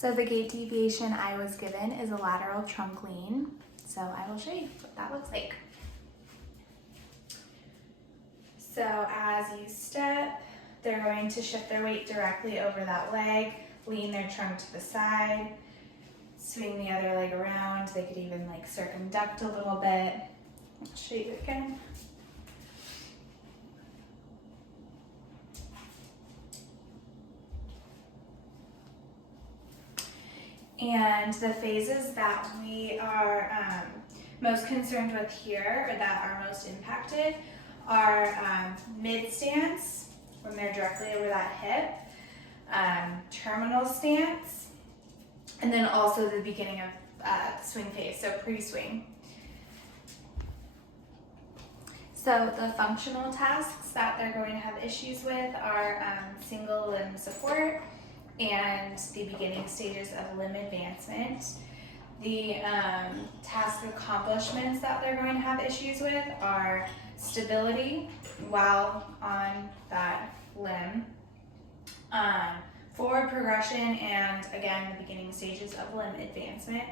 So the gait deviation I was given is a lateral trunk lean. So I will show you what that looks like. So as you step, they're going to shift their weight directly over that leg, lean their trunk to the side, swing the other leg around. They could even like circumduct a little bit. I'll show you again. And the phases that we are most concerned with here, or that are most impacted, are mid stance, when they're directly over that hip, terminal stance, and then also the beginning of the swing phase, so pre-swing. So the functional tasks that they're going to have issues with are single limb support and the beginning stages of limb advancement. The task accomplishments that they're going to have issues with are stability while on that limb, forward progression, and again, the beginning stages of limb advancement.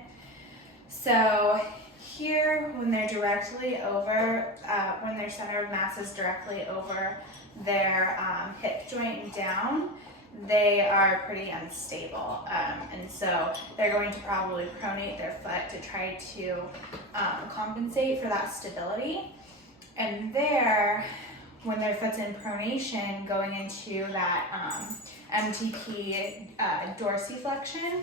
So here, when they're directly over, when their center of mass is directly over their hip joint down, they are pretty unstable, and so they're going to probably pronate their foot to try to compensate for that stability. And there, when their foot's in pronation, going into that MTP dorsiflexion,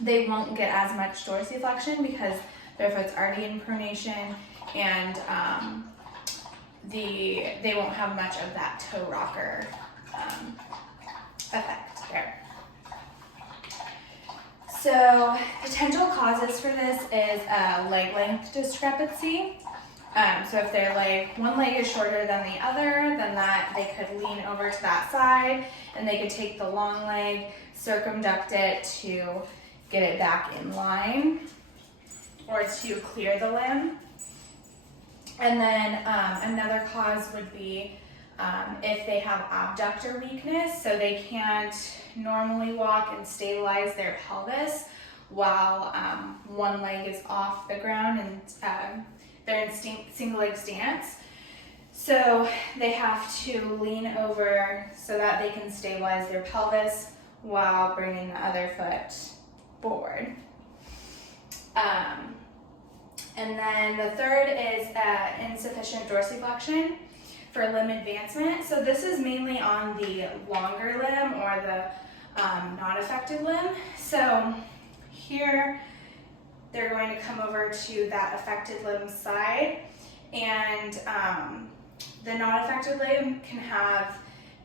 they won't get as much dorsiflexion because their foot's already in pronation, and they won't have much of that toe rocker effect there. So potential causes for this is leg length discrepancy. So if their one leg is shorter than the other, then that they could lean over to that side, and they could take the long leg, circumduct it to get it back in line, or to clear the limb. And then another cause would be if they have abductor weakness, so they can't normally walk and stabilize their pelvis while one leg is off the ground and they're in single leg stance. So they have to lean over so that they can stabilize their pelvis while bringing the other foot forward. And then the third is insufficient dorsiflexion for limb advancement. So this is mainly on the longer limb or the not affected limb. So here they're going to come over to that affected limb side, and the not affected limb can have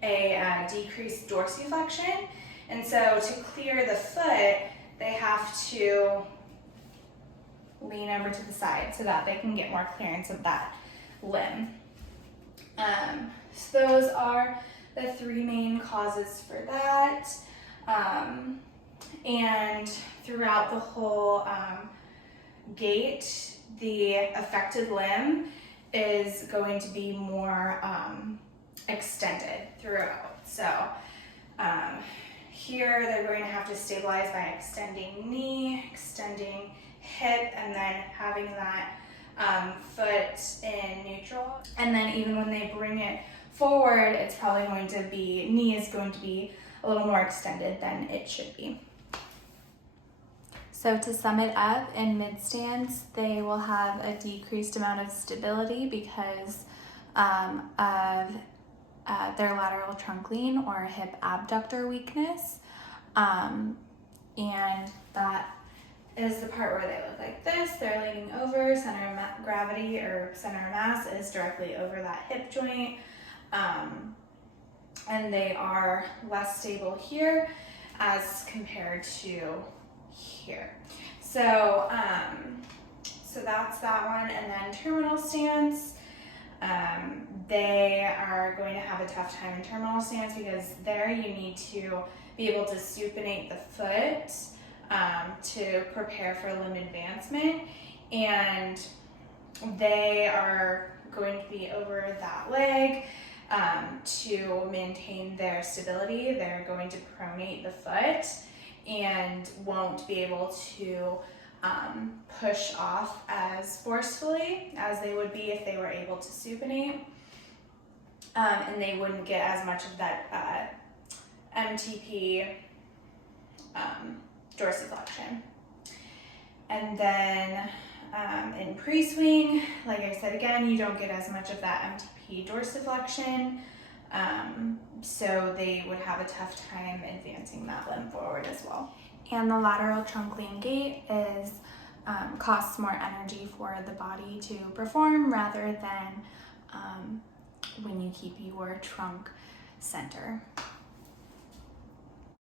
a decreased dorsiflexion. And so to clear the foot, they have to lean over to the side so that they can get more clearance of that limb. So those are the three main causes for that. And throughout the whole gait, the affected limb is going to be more extended throughout. So here they're going to have to stabilize by extending knee, extending hip, and then having that foot in neutral. And then even when they bring it forward, it's probably going to be, knee is going to be a little more extended than it should be. So to sum it up, in mid-stance, they will have a decreased amount of stability because of their lateral trunk lean or hip abductor weakness. And that is the part where they look like this. They're leaning over, center of gravity or center of mass is directly over that hip joint. And they are less stable here as compared to here. So, so that's that one. And then terminal stance, they are going to have a tough time in terminal stance because there you need to be able to supinate the foot to prepare for limb advancement, and they are going to be over that leg to maintain their stability. They're going to pronate the foot, and won't be able to push off as forcefully as they would be if they were able to supinate. And they wouldn't get as much of that MTP dorsiflexion. And then in pre-swing, like I said again, you don't get as much of that MTP dorsiflexion, so they would have a tough time advancing that limb forward as well. And the lateral trunk lean gait is costs more energy for the body to perform rather than when you keep your trunk center.